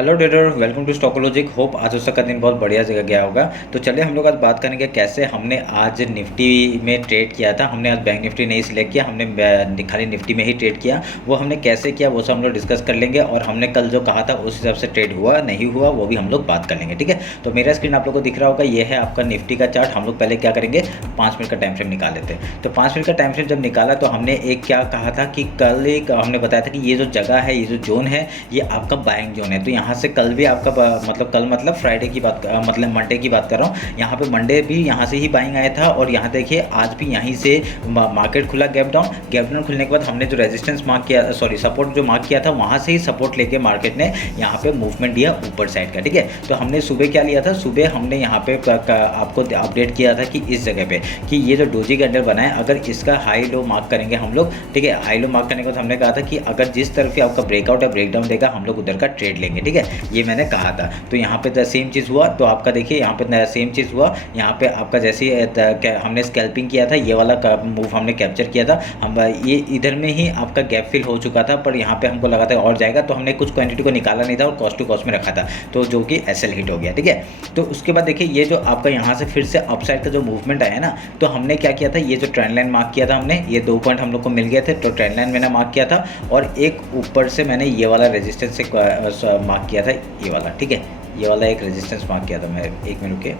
Hello trader, welcome to Stockologic. Hope आज उसका का दिन बहुत बढ़िया जगह गया होगा। तो चलिए हम लोग आज बात करेंगे कैसे हमने आज निफ्टी में ट्रेड किया था। हमने आज बैंक निफ्टी नहीं सिलेक्ट किया, हमने खाली निफ्टी में ही ट्रेड किया। वो हमने कैसे किया वो सब हम लोग डिस्कस कर लेंगे, और हमने कल जो कहा था उस हिसाब से ट्रेड हुआ नहीं हुआ वो भी हम लोग बात कर लेंगे। ठीक है, तो मेरा स्क्रीन आप लोग को दिख रहा होगा, ये है आपका निफ्टी का चार्ट। हम लोग पहले क्या करेंगे, 5 मिनट का टाइम फ्रेम निकाल लेते हैं। तो 5 मिनट का टाइम फ्रेम जब निकाला तो हमने एक क्या कहा था कि कल एक हमने बताया था कि ये जो जगह है, ये जो जोन है, ये आपका बाइंग जोन है। तो यहाँ से कल भी आपका मतलब कल मतलब फ्राइडे की बात मतलब मंडे की बात कर रहा हूँ। यहाँ पे मंडे भी यहाँ से ही बाइंग आया था, और यहाँ देखिए आज भी यहीं से मार्केट खुला गैप डाउन खुलने के बाद हमने जो रेजिस्टेंस मार्क किया, सॉरी सपोर्ट जो मार्क किया था, वहाँ से ही सपोर्ट लेके मार्केट ने यहाँ पे मूवमेंट दिया ऊपर साइड का। ठीक है, तो हमने सुबह क्या लिया था, सुबह हमने यहाँ पे आपको अपडेट किया था कि इस जगह पे कि ये जो डोजी कैंडल बना है, अगर इसका हाई लो मार्क करेंगे हम लोग। ठीक है, हाई लो मार्क करने के बाद हमने कहा था कि अगर जिस तरफ से आपका ब्रेकआउट या ब्रेकडाउन देगा हम लोग उधर का ट्रेड लेंगे। ठीक है, ये मैंने कहा था। तो यहाँ पे सेम चीज़ हुआ। तो आपका देखिए यहाँ पे सेम चीज़ हुआ। यहाँ पे आपका जैसे हमने स्कैल्पिंग किया था, ये वाला मूव हमने कैप्चर किया था। हम ये इधर में ही आपका गैप फिल हो चुका था, पर यहाँ पे हमको लगा था और जाएगा, तो हमने कुछ क्वांटिटी को निकाला नहीं था और कॉस्ट टू कॉस्ट में रखा था, तो जो कि एसएल हिट हो गया। ठीक है, तो उसके बाद देखिए ये जो आपका यहाँ से फिर से अपसाइड का जो मूवमेंट आया ना, तो हमने क्या किया था, ये जो ट्रेंड लाइन मार्क किया था हमने, ये 2 पॉइंट हम लोग को मिल गए थे, तो ट्रेंड लाइन मैंने मार्क किया था, और एक ऊपर से मैंने ये वाला रेजिस्टेंस से मार्क किया था, ये वाला। ठीक है, ये वाला एक रेजिस्टेंस मार्क किया था मैं, एक मिनट के,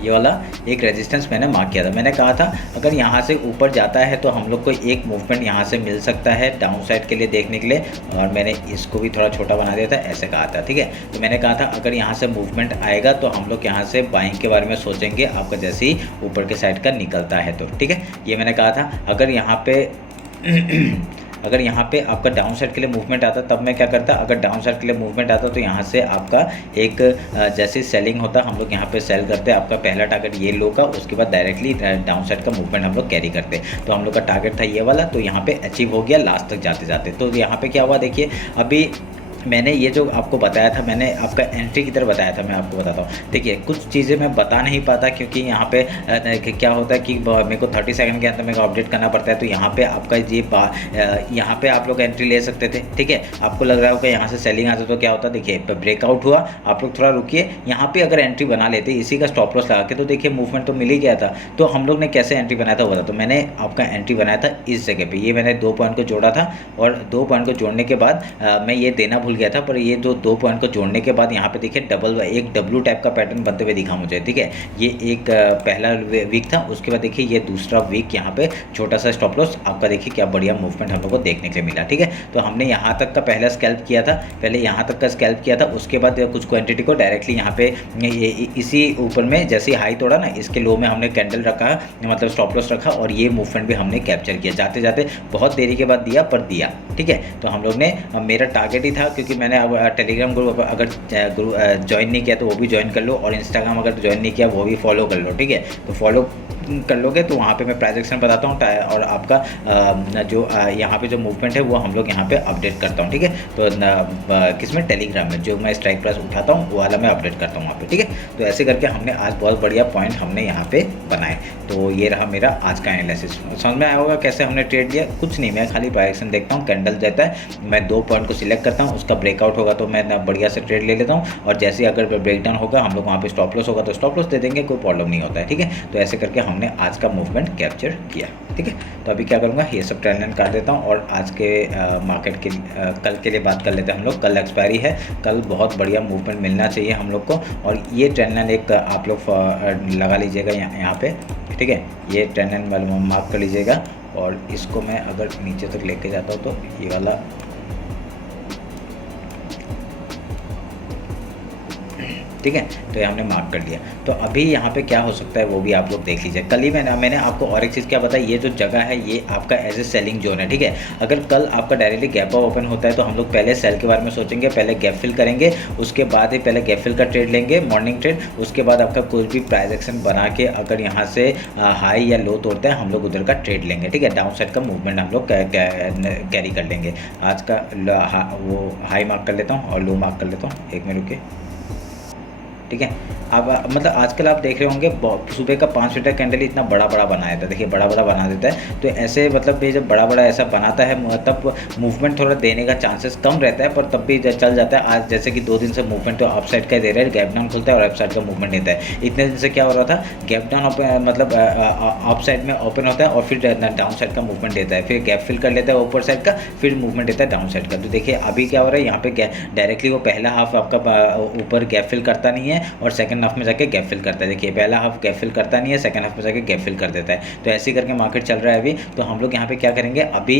ये वाला एक रेजिस्टेंस मैंने मार्क किया था। मैंने कहा था अगर यहाँ से ऊपर जाता है तो हम लोग को एक मूवमेंट यहाँ से मिल सकता है डाउन साइड के लिए देखने के लिए, और मैंने इसको भी थोड़ा छोटा बना दिया था, ऐसे कहा था। ठीक है, तो मैंने कहा था अगर यहाँ से मूवमेंट आएगा तो हम लोग यहाँ से बाइंग के बारे में सोचेंगे, आपका जैसे ही ऊपर के साइड का निकलता है तो। ठीक है, ये मैंने कहा था। अगर यहाँ पे अगर यहाँ पे आपका डाउन साइड के लिए मूवमेंट आता तब मैं क्या करता, अगर डाउन साइड के लिए मूवमेंट आता तो यहाँ से आपका एक जैसे सेलिंग होता, हम लोग यहाँ पे सेल करते, आपका पहला टारगेट ये लो का, उसके बाद डायरेक्टली डाउन साइड का मूवमेंट हम लोग कैरी करते। तो हम लोग का टारगेट था ये वाला, तो यहाँ पे अचीव हो गया लास्ट तक जाते जाते। तो यहाँ पे क्या हुआ देखिए, अभी मैंने ये जो आपको बताया था, मैंने आपका एंट्री की तरह बताया था, मैं आपको बताता हूँ। देखिए कुछ चीज़ें मैं बता नहीं पाता क्योंकि यहाँ पे क्या होता है कि मेरे को 30 सेकंड के अंदर मेरे को अपडेट करना पड़ता है। तो यहाँ पे आपका ये यहाँ पे आप लोग एंट्री ले सकते थे। ठीक है, आपको लग रहा होगा यहाँ से सेलिंग आता तो क्या होता, देखिए ब्रेकआउट हुआ, आप लोग थोड़ा रुकिए, यहाँ पर अगर एंट्री बना लेते इसी का स्टॉप लॉस लगा के, तो देखिए मूवमेंट तो मिल ही गया था। तो हम लोग ने कैसे एंट्री बनाया था वो था, तो मैंने आपका एंट्री बनाया था इस जगह पर। ये मैंने 2 पॉइंट को जोड़ा था, और 2 पॉइंट को जोड़ने के बाद मैं ये देना भूल गया था, पर ये जो 2 पॉइंट को जोड़ने के बाद यहाँ पे देखिए एक डब्ल्यू टाइप का पैटर्न बनते हुए दिखा मुझे। ठीक है, ये एक पहला वीक था, उसके बाद देखिए ये दूसरा वीक, यहाँ पे छोटा सा स्टॉप लॉस, आपका देखिए क्या बढ़िया मूवमेंट हम लोग को देखने के लिए मिला। ठीक है, तो हमने यहाँ तक का पहला स्कैल्प किया था, पहले यहाँ तक का स्कैल्प किया था, उसके बाद कुछ क्वान्टिटी को डायरेक्टली यहाँ पे इसी ऊपर में जैसे हाई तोड़ा ना, इसके लो में हमने कैंडल रखा, मतलब स्टॉप लॉस रखा, और ये मूवमेंट भी हमने कैप्चर किया जाते जाते, बहुत देरी के बाद दिया पर दिया। ठीक है, तो हम लोग ने, मेरा टारगेट ही था, क्योंकि मैंने अब टेलीग्राम ग्रुप अगर ज्वाइन नहीं किया तो वो भी ज्वाइन कर लो, और इंस्टाग्राम अगर ज्वाइन नहीं किया वो भी फॉलो कर लो। ठीक है, तो फॉलो कर लोगे तो वहाँ पे मैं प्राइस एक्शन बताता हूँ, और आपका जो यहाँ पे जो मूवमेंट है वो हम लोग यहाँ पे अपडेट करता हूँ। ठीक है, तो किसमें, टेलीग्राम में जो मैं स्ट्राइक प्राइस उठाता हूँ वो वाला मैं अपडेट करता हूँ वहाँ पे। ठीक है, तो ऐसे करके हमने आज बहुत बढ़िया पॉइंट हमने यहाँ पे बनाए। तो ये रहा मेरा आज का एनालिसिस। समझ में आया होगा कैसे हमने ट्रेड लिया। कुछ नहीं, मैं खाली प्राइस एक्शन देखता हूँ, कैंडल देता है, मैं 2 पॉइंट को सिलेक्ट करता हूँ, उसका ब्रेकआउट होगा तो मैं बढ़िया से ट्रेड ले लेता हूँ, और जैसे अगर ब्रेकडाउन होगा हम लोग वहाँ पे स्टॉप लॉस होगा तो स्टॉप लॉस दे देंगे, कोई प्रॉब्लम नहीं होता है। ठीक है, तो ऐसे करके हमने आज का मूवमेंट कैप्चर किया। ठीक है, तो अभी क्या करूँगा, ये सब ट्रेंड लाइन काट देता हूँ, और आज के मार्केट के कल के लिए बात कर लेते हैं हम लोग। कल एक्सपायरी है, कल बहुत बढ़िया मूवमेंट मिलना चाहिए हम लोग को, और ये ट्रेंड लाइन एक आप लोग लगा लीजिएगा यहाँ पे। ठीक है, ये ट्रेंड लाइन मार्क कर लीजिएगा, और इसको मैं अगर नीचे तक लेके जाता हूँ तो ये वाला, ठीक है, तो ये हमने मार्क कर लिया। तो अभी यहाँ पे क्या हो सकता है वो भी आप लोग देख लीजिए। कल ही मैंने आपको और एक चीज़ क्या बताई, ये जो जगह है ये आपका एज ए सेलिंग जोन है। ठीक है, अगर कल आपका डायरेक्टली गैप अप ओपन होता है तो हम लोग पहले सेल के बारे में सोचेंगे, पहले गैप फिल करेंगे, उसके बाद ही पहले गैप फिल का ट्रेड लेंगे, मॉर्निंग ट्रेड, उसके बाद आपका कोई भी प्राइस एक्शन बना के अगर यहाँ से हाई या लो तोड़ते हैं हम लोग उधर का ट्रेड लेंगे। ठीक है, डाउन साइड का मूवमेंट हम लोग कैरी कर लेंगे। आज का वो हाई मार्क कर लेता हूँ और लो मार्क कर लेता हूँ, एक मिनट रुकिए। ठीक है। अब मतलब आजकल आप देख रहे होंगे सुबह का 5 मिनट का कैंडल इतना बड़ा बड़ा बनाया था, देखिए बड़ा बड़ा बना देता है। तो ऐसे मतलब ये जब बड़ा बड़ा ऐसा बनाता है तब मूवमेंट थोड़ा देने का चांसेस कम रहता है, पर तब भी चल जाता है। आज जैसे कि 2 दिन से मूवमेंट तो अप साइड का दे रहा है, गैप डाउन खुलता है और अप साइड का मूवमेंट देता है। इतने दिन से क्या हो रहा था, गैप डाउन मतलब अप साइड में ओपन होता है और फिर डाउन साइड का मूवमेंट देता है, फिर गैप फिल कर लेता है ऊपर साइड का, फिर मूवमेंट देता है डाउन साइड का। तो देखिए अभी क्या हो रहा है, यहाँ पे डायरेक्टली वो पहला हाफ आपका ऊपर गैप फिल करता नहीं है और सेकंड हाफ में जाके गैप फिल करता है। देखिए पहला हाफ गैप फिल करता नहीं है, सेकंड हाफ में जाके गैप फिल कर देता है। तो ऐसे ही करके मार्केट चल रहा है अभी। तो हम लोग यहाँ पे क्या करेंगे, अभी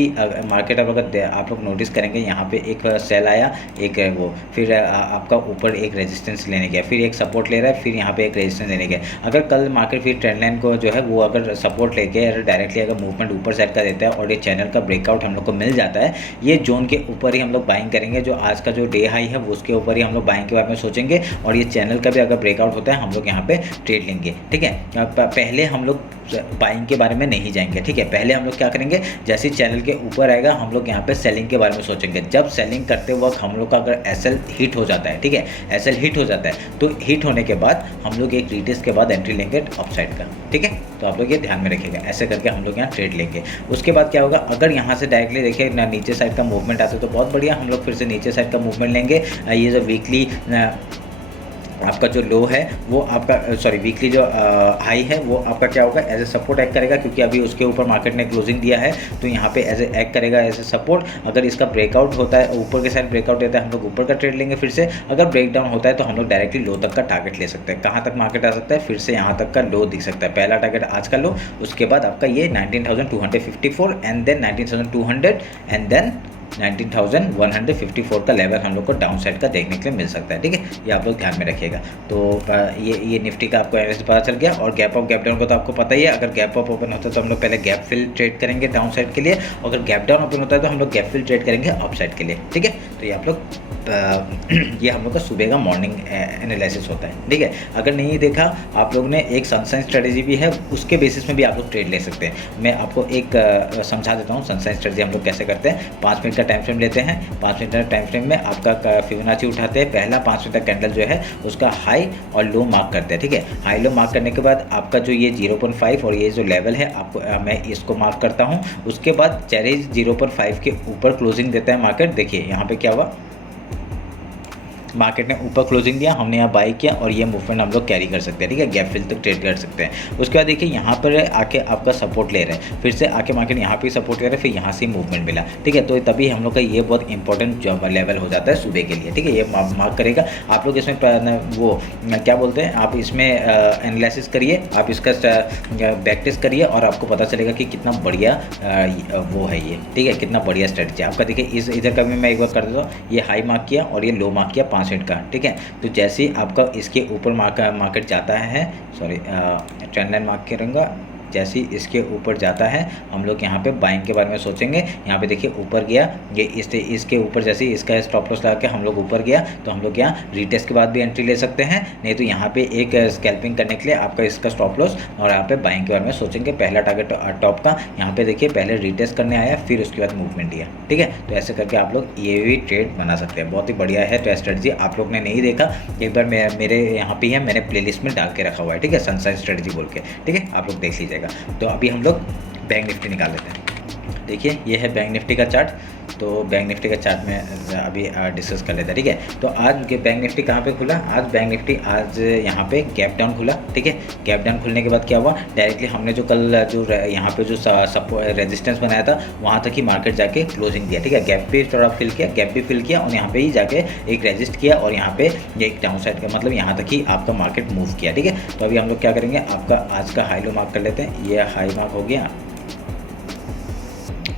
मार्केट आप लोग नोटिस करेंगे यहाँ पे एक सेल आया, एक वो फिर आपका ऊपर एक रेजिस्टेंस लेने गया, फिर एक सपोर्ट ले रहा है, फिर यहाँ पे एक रेजिस्टेंस लेने गया। अगर कल मार्केट फिर ट्रेंड लाइन को जो है वो अगर सपोर्ट लेके डायरेक्टली अगर मूवमेंट ऊपर साइड का देता है और ये चैनल का ब्रेकआउट हम लोग को मिल जाता है, ये जोन के ऊपर ही हम लोग बाइंग करेंगे। जो आज का जो डे हाई है वो उसके ऊपर ही हम लोग बाइंग के बारे में सोचेंगे, और ये चैनल का भी अगर ब्रेकआउट होता है हम लोग यहाँ पे ट्रेड लेंगे, ठीक है। पहले हम लोग बाइंग के बारे में नहीं जाएंगे, ठीक है। पहले हम लोग क्या करेंगे, जैसे चैनल के ऊपर आएगा हम लोग यहाँ पे सेलिंग के बारे में सोचेंगे। जब सेलिंग करते वक्त हम लोग का अगर एसएल हिट हो जाता है, ठीक है, एसएल हिट हो जाता है, तो हिट होने के बाद हम लोग एक रिटेस्ट के बाद एंट्री लेंगे अपसाइड का, ठीक है। तो आप लोग ये ध्यान में रखिएगा, ऐसे करके हम लोग यहाँ ट्रेड लेंगे। उसके बाद क्या होगा, अगर यहाँ से डायरेक्टली देखिए ना नीचे साइड का मूवमेंट आता है तो बहुत बढ़िया, हम लोग फिर से नीचे साइड का मूवमेंट लेंगे। ये जो वीकली आपका जो लो है वो आपका वीकली जो हाई है वो आपका क्या होगा, एज ए सपोर्ट एक्ट करेगा, क्योंकि अभी उसके ऊपर मार्केट ने क्लोजिंग दिया है। तो यहाँ पे एज ए एक्ट करेगा एज ए सपोर्ट। अगर इसका ब्रेकआउट होता है, ऊपर के साइड ब्रेकआउट देता है, हम लोग ऊपर का ट्रेड लेंगे फिर से। अगर ब्रेकडाउन होता है तो हम लोग डायरेक्टली लो तक का टारगेट ले सकते हैं। कहाँ तक मार्केट आ सकता है, फिर से यहाँ तक का लो दिख सकता है। पहला टारगेट आज का लो, उसके बाद आपका ये 19,254 एंड देन 19,200 एंड देन 19,154 का लेवल हम लोग को डाउन साइड का देखने के लिए मिल सकता है, ठीक है। ये आप लोग ध्यान में रखिएगा। तो ये निफ्टी का आपको एवरेज पता चल गया। और गैप अप गैप डाउन का तो आपको पता ही है, अगर गैप अप ओपन होता है तो हम लोग पहले गैप फिल ट्रेड करेंगे डाउन साइड के लिए, अगर गैप डाउन ओपन होता है तो हम लोग गैप फिल ट्रेड करेंगे अप साइड के लिए, ठीक है। तो ये आप लोग ये हम लोग का सुबह का मॉर्निंग एनालिसिस होता है, ठीक है। अगर नहीं देखा आप लोग ने, एक सनसाइन स्ट्रेटेजी भी है, उसके बेसिस में भी आप लोग ट्रेड ले सकते हैं। मैं आपको एक समझा देता हूँ सनसाइन स्ट्रेटेजी हम लोग कैसे करते हैं। 5 मिनट का टाइम फ्रेम लेते हैं, 5 मिनट का टाइम फ्रेम में आपका फिबोनाची उठाते हैं। पहला 5 मिनट का कैंडल जो है उसका हाई और लो मार्क करते हैं, ठीक है। हाई लो मार्क करने के बाद आपका जो ये 0.5 और ये जो लेवल है आपको मैं इसको मार्क करता हूँ। उसके बाद चाहे 0.5 के ऊपर क्लोजिंग देता है मार्केट, देखिए यहाँ पे क्या हुआ, मार्केट ने ऊपर क्लोजिंग दिया, हमने यहाँ बाई किया और ये मूवमेंट हम लोग कैरी कर सकते हैं, ठीक है। गैप फिल तक ट्रेड कर सकते हैं। उसके बाद देखिए यहाँ पर आके आपका सपोर्ट ले रहे हैं, फिर से आके मार्केट यहाँ पे सपोर्ट ले रहा है, फिर यहाँ से मूवमेंट मिला, ठीक है। तो तभी हम लोग का ये बहुत इंपॉर्टेंट लेवल हो जाता है सुबह के लिए, ठीक है। ये मार्क करेगा। आप लोग इसमें वो क्या बोलते हैं, आप इसमें एनालिसिस करिए, आप इसका बैक टेस्ट करिए और आपको पता चलेगा कि कितना बढ़िया वो है ये, ठीक है, कितना बढ़िया स्ट्रेटजी आपका। देखिए इस इधर का भी मैं एक बार कर देता हूँ, ये हाई मार्क किया और ये लो मार्क किया 5 मिनट का, ठीक है। तो जैसे ही आपका इसके ऊपर मार्केट जाता है, ट्रेंड लाइन मार्क करूँगा, जैसे ही इसके ऊपर जाता है हम लोग यहाँ पे बाइंग के बारे में सोचेंगे। यहाँ पे देखिए ऊपर गया, ये इसके ऊपर जैसे ही इसका स्टॉप लॉस लगा के हम लोग ऊपर गया तो हम लोग यहाँ रीटेस्ट के बाद भी एंट्री ले सकते हैं, नहीं तो यहाँ पे एक स्कैल्पिंग करने के लिए आपका इसका स्टॉप लॉस और यहाँ पे बाइंग के बारे में सोचेंगे। पहला टारगेट टॉप का, यहाँ पे देखिए पहले रीटेस्ट करने आया, फिर उसके बाद मूवमेंट दिया, ठीक है। तो ऐसे करके आप लोग ये भी ट्रेड बना सकते हैं, बहुत ही बढ़िया है। तो स्ट्रेटजी आप लोग ने नहीं देखा, एक बार मेरे यहाँ पे है, मैंने प्लेलिस्ट में डाल के रखा हुआ है, ठीक है, सनसाइन स्ट्रेटजी बोल के, ठीक है, आप लोग देख लीजिएगा। तो अभी हम लोग बैंक निफ्टी निकाल लेते हैं। देखिए ये है बैंक निफ्टी का चार्ट। तो बैंक निफ्टी का चार्ट में अभी डिस्कस कर लेते हैं, ठीक है। तो आज बैंक निफ्टी कहाँ पे खुला, आज बैंक निफ्टी आज यहाँ पे गैप डाउन खुला, ठीक है। गैप डाउन खुलने के बाद क्या हुआ, डायरेक्टली हमने जो कल जो यहाँ पे जो रेजिस्टेंस बनाया था वहाँ तक ही मार्केट जाके क्लोजिंग दिया, ठीक है। गैप भी थोड़ा फिल किया, गैप भी फिल किया और यहाँ पे ही जाके एक रेजिस्ट किया और यहाँ पे एक डाउन साइड का मतलब यहाँ तक ही आपका मार्केट मूव किया, ठीक है। तो अभी हम लोग क्या करेंगे, आपका आज का हाई लो मार्क कर लेते हैं। ये हाई मार्क हो गया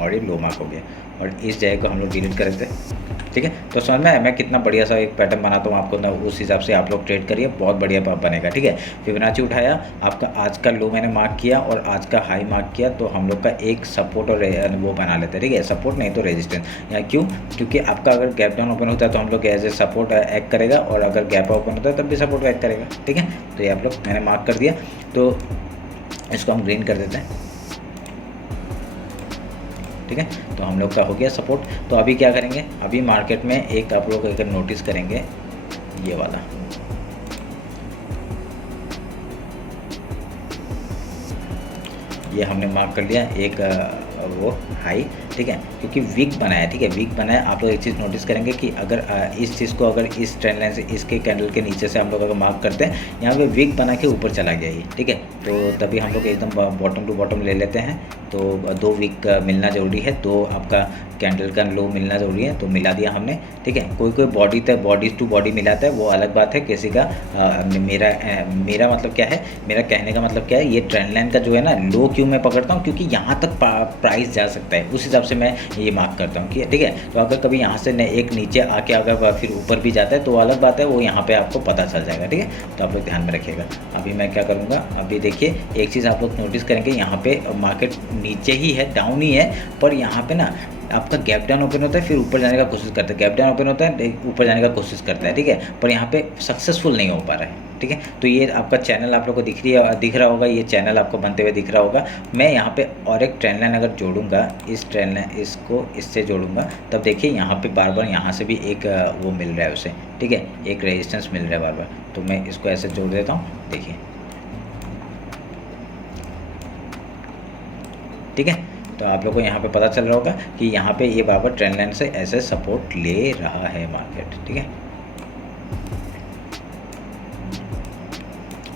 और ये लो मार्क हो गया और इस जगह को हम लोग डिलीट कर देते हैं, ठीक है। तो समझ में मैं कितना बढ़िया सा एक पैटर्न बनाता हूँ आपको ना, उस हिसाब से आप लोग ट्रेड करिए, बहुत बढ़िया बनेगा, ठीक है। फिबोनाची उठाया, आपका आज का लो मैंने मार्क किया और आज का हाई मार्क किया, तो हम लोग का एक सपोर्ट और वो बना लेते हैं, ठीक है। सपोर्ट नहीं तो रेजिस्टेंस, या क्यों, क्योंकि आपका अगर गैप डाउन ओपन होता है तो हम लोग एज ए सपोर्ट एक्ट करेगा और अगर गैप ओपन होता है तब भी सपोर्ट एक्ट करेगा, ठीक है। तो ये आप लोग मैंने मार्क कर दिया, तो इसको हम ग्रीन कर देते हैं, ठीक है। तो हम लोग का हो गया सपोर्ट। तो अभी क्या करेंगे, अभी मार्केट में एक आप लोग अगर नोटिस करेंगे, ये वाला ये हमने मार्क कर लिया एक वो हाई, ठीक है, क्योंकि वीक बना है, ठीक है, वीक बना है। आप लोग एक चीज़ नोटिस करेंगे कि अगर इस चीज़ को अगर इस ट्रेंड लाइन से इसके कैंडल के नीचे से हम लोग अगर मार्क करते हैं, यहाँ पे वीक बना के ऊपर चला गया ये, ठीक है, तो तभी हम लोग एकदम बॉटम टू बॉटम ले लेते हैं। तो 2 वीक मिलना ज़रूरी है, 2 आपका कैंडल का लो मिलना ज़रूरी है, तो मिला दिया हमने, ठीक है। कोई बॉडी तक बॉडी टू बॉडी मिलाता है, वो अलग बात है, किसी का मेरा मतलब क्या है, मेरा कहने का मतलब क्या है, ये ट्रेंड लाइन का जो है ना लो क्यों मैं पकड़ता हूँ, क्योंकि यहाँ तक प्राइस जा सकता है, उस हिसाब से मैं ये मार्क करता हूँ कि ठीक है। तो अगर कभी यहाँ से एक नीचे आके अगर फिर ऊपर भी जाता है तो अलग बात है, वो यहाँ पे आपको पता चल जाएगा, ठीक है। तो आप लोग ध्यान में रखिएगा। अभी मैं क्या करूँगा, अभी देखिए एक चीज़ आप लोग नोटिस करेंगे, यहाँ पे मार्केट नीचे ही है, डाउन ही है, पर यहाँ पे ना आपका गैप डाउन ओपन होता है, फिर ऊपर जाने का कोशिश करता है, गैप डाउन ओपन होता है, ऊपर जाने का कोशिश करता है, ठीक है, पर यहाँ पे सक्सेसफुल नहीं हो पा रहा है, ठीक है। तो ये आपका चैनल आप लोग को दिख रहा होगा, ये चैनल आपको बनते हुए दिख रहा होगा। मैं यहाँ पे और एक ट्रेंड लाइन अगर जोड़ूंगा, इस ट्रेंड लाइन इसको इससे जोड़ूंगा, तब देखिए यहाँ पे बार बार यहाँ से भी एक वो मिल रहा है उसे, ठीक है, एक रेजिस्टेंस मिल रहा है बार बार। तो मैं इसको ऐसे जोड़ देता हूँ, देखिए, ठीक है। तो आप लोग को यहाँ पे पता चल रहा होगा कि यहाँ पे ये बार ट्रेंड लाइन से ऐसे सपोर्ट ले रहा है मार्केट, ठीक है,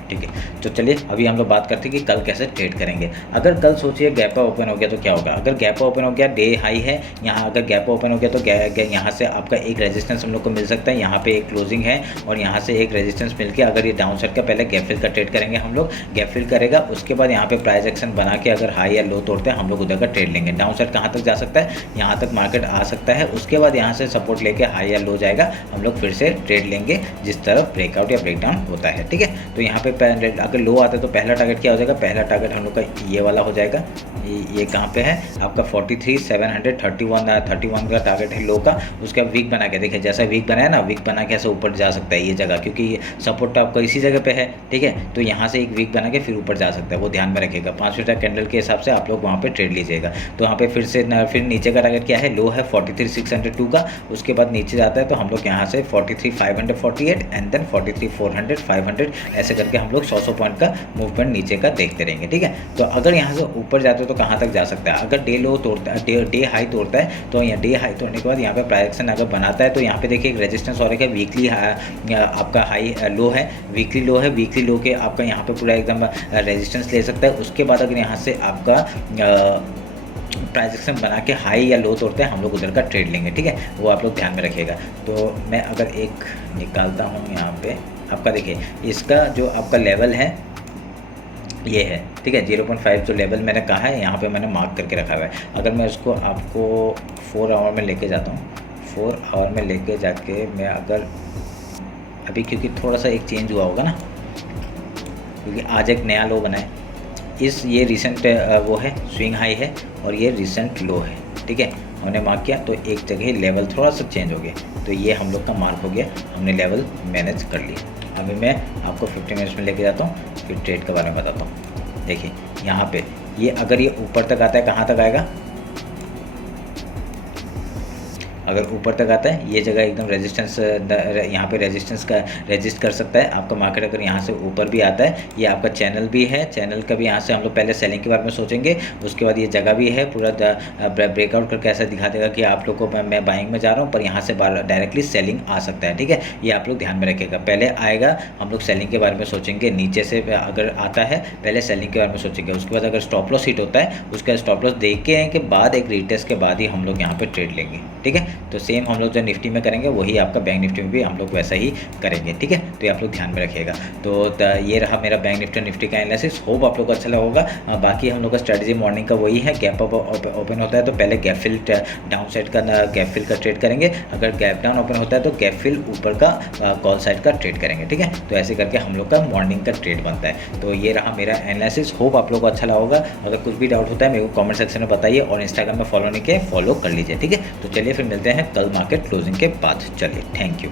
ठीक है। तो चलिए अभी हम लोग बात करते हैं कि कल कैसे ट्रेड करेंगे। अगर कल सोचिए गैप ओपन हो गया तो क्या होगा, अगर गैप ओपन हो गया, डे हाई है यहाँ, अगर गैप ओपन हो गया तो यहाँ से आपका एक रेजिस्टेंस हम लोग को मिल सकता है, यहाँ पे एक क्लोजिंग है और यहाँ से एक रेजिस्टेंस मिलके अगर ये डाउन साइड का पहले गैप फिल का ट्रेड करेंगे हम लोग, गैप फिल करेगा, उसके बाद यहाँ पे प्राइस एक्शन बना के अगर हाई या लो तोड़ते हैं हम लोग उधर का ट्रेड लेंगे। डाउन साइड कहाँ तक जा सकता है, यहाँ तक मार्केट आ सकता है, उसके बाद यहाँ से सपोर्ट लेके हाई या लो जाएगा, हम लोग फिर से ट्रेड लेंगे जिस तरफ ब्रेकआउट या ब्रेकडाउन होता है, ठीक है। तो यहाँ पे अगर लो आता है तो पहला टारगेट क्या हो जाएगा, पहला टारगेट हम लोग का ये वाला हो जाएगा, ये कहाँ पे है आपका 43,731 का टारगेट है लो का। उसका वीक बना के देखिए, जैसा वीक बनाया ना, वीक बना के ऐसे ऊपर जा सकता है ये जगह, क्योंकि ये सपोर्ट आपका इसी जगह पे है, ठीक है। तो यहाँ से एक वीक बना के फिर ऊपर जा सकता है, वो ध्यान में रखिएगा। 5 मिनट कैंडल के हिसाब से आप लोग वहाँ पे ट्रेड लीजिएगा। तो वहाँ पे फिर नीचे का टारगेट क्या है, लो है 43,602 का, उसके बाद नीचे जाता है तो हम लोग यहाँ से 43,548 एंड देन 43,400 500 ऐसे करके हम लोग 100 पॉइंट का मूवमेंट नीचे का देखते रहेंगे, ठीक है। तो अगर यहाँ से ऊपर जाते हो तो कहाँ तक जा सकता है, अगर डे लो तोड़ता है, डे हाई तोड़ता है, तो यहाँ डे हाई तोड़ने के बाद यहाँ पे प्राइस एक्शन अगर बनाता है तो यहाँ पे देखिए एक रेजिस्टेंस और एक है, वीकली आपका हाई लो है, वीकली लो है, वीकली लो के आपका यहाँ पे पूरा एकदम रेजिस्टेंस ले सकता है। उसके बाद अगर यहाँ से आपका प्राइस एक्शन बना के हाई या लो तोड़ते हैं हम लोग उधर का ट्रेड लेंगे, ठीक है, वो आप लोग ध्यान में रखिएगा। तो मैं अगर एक निकालता हूँ यहाँ पे, आपका देखिए इसका जो आपका लेवल है ये है, ठीक है, 0.5 जो लेवल मैंने कहा है यहाँ पे मैंने मार्क करके रखा हुआ है। अगर मैं उसको आपको 4 आवर में लेके जाता हूँ, 4 आवर में लेके जाके मैं अगर अभी, क्योंकि थोड़ा सा एक चेंज हुआ होगा ना, क्योंकि आज एक नया लो बना है, ये रिसेंट वो है स्विंग हाई है और ये रिसेंट लो है, ठीक है, हमने मार्क किया तो एक जगह लेवल थोड़ा सा चेंज हो गया, तो ये हम लोग का मार्क हो गया, हमने लेवल मैनेज कर लिया। अभी मैं आपको 50 मिनट्स में लेके जाता हूँ, फिर ट्रेड के बारे में बताता हूँ। देखिए यहाँ पे ये अगर ये ऊपर तक आता है, कहाँ तक आएगा, अगर ऊपर तक आता है ये जगह एकदम रेजिस्टेंस, यहाँ पे रेजिस्टेंस का रेजिस्ट कर सकता है आपका मार्केट। अगर यहाँ से ऊपर भी आता है, ये आपका चैनल भी है, चैनल का भी यहाँ से हम लोग पहले सेलिंग के बारे में सोचेंगे, उसके बाद ये जगह भी है, पूरा ब्रेकआउट करके ऐसा दिखा देगा कि आप लोग को मैं बाइंग में जा रहा हूँ, पर यहाँ से डायरेक्टली सेलिंग आ सकता है, ठीक है, ये आप लोग ध्यान में रखिएगा। पहले आएगा हम लोग सेलिंग के बारे में सोचेंगे, नीचे से अगर आता है पहले सेलिंग के बारे में सोचेंगे, उसके बाद अगर स्टॉप लॉस हिट होता है उसका स्टॉप लॉस देख के बाद एक रीटेस्ट के बाद ही हम लोग यहाँ पे ट्रेड लेंगे, ठीक है। तो सेम हम लोग जो निफ्टी में करेंगे वही आपका बैंक निफ्टी में भी हम लोग वैसा ही करेंगे, ठीक है। तो ये आप लोग ध्यान में रखिएगा। तो ये रहा मेरा बैंक निफ्टी का एनालिसिस, होप आप लोग को अच्छा लगा होगा। बाकी हम लोग का स्ट्रेटजी मॉर्निंग का वही है, गैप अप ओपन होता है तो पहले गैप फिल डाउन साइड का गैप फिल का ट्रेड करेंगे, अगर गैप डाउन ओपन होता है तो गैप फिल ऊपर का कॉल साइड का ट्रेड करेंगे, ठीक है। तो ऐसे करके हम लोग का मॉर्निंग का ट्रेड बनता है। तो ये रहा मेरा एनालिसिस, होप आप लोग को अच्छा लगा होगा। अगर कुछ भी डाउट होता है मेरे को कमेंट सेक्शन में बताइए और इंस्टाग्राम में फॉलो नहीं किया फॉलो कर लीजिए, ठीक है। तो चलिए फिर मिलते हैं कल मार्केट क्लोजिंग के बाद। चलिए, थैंक यू।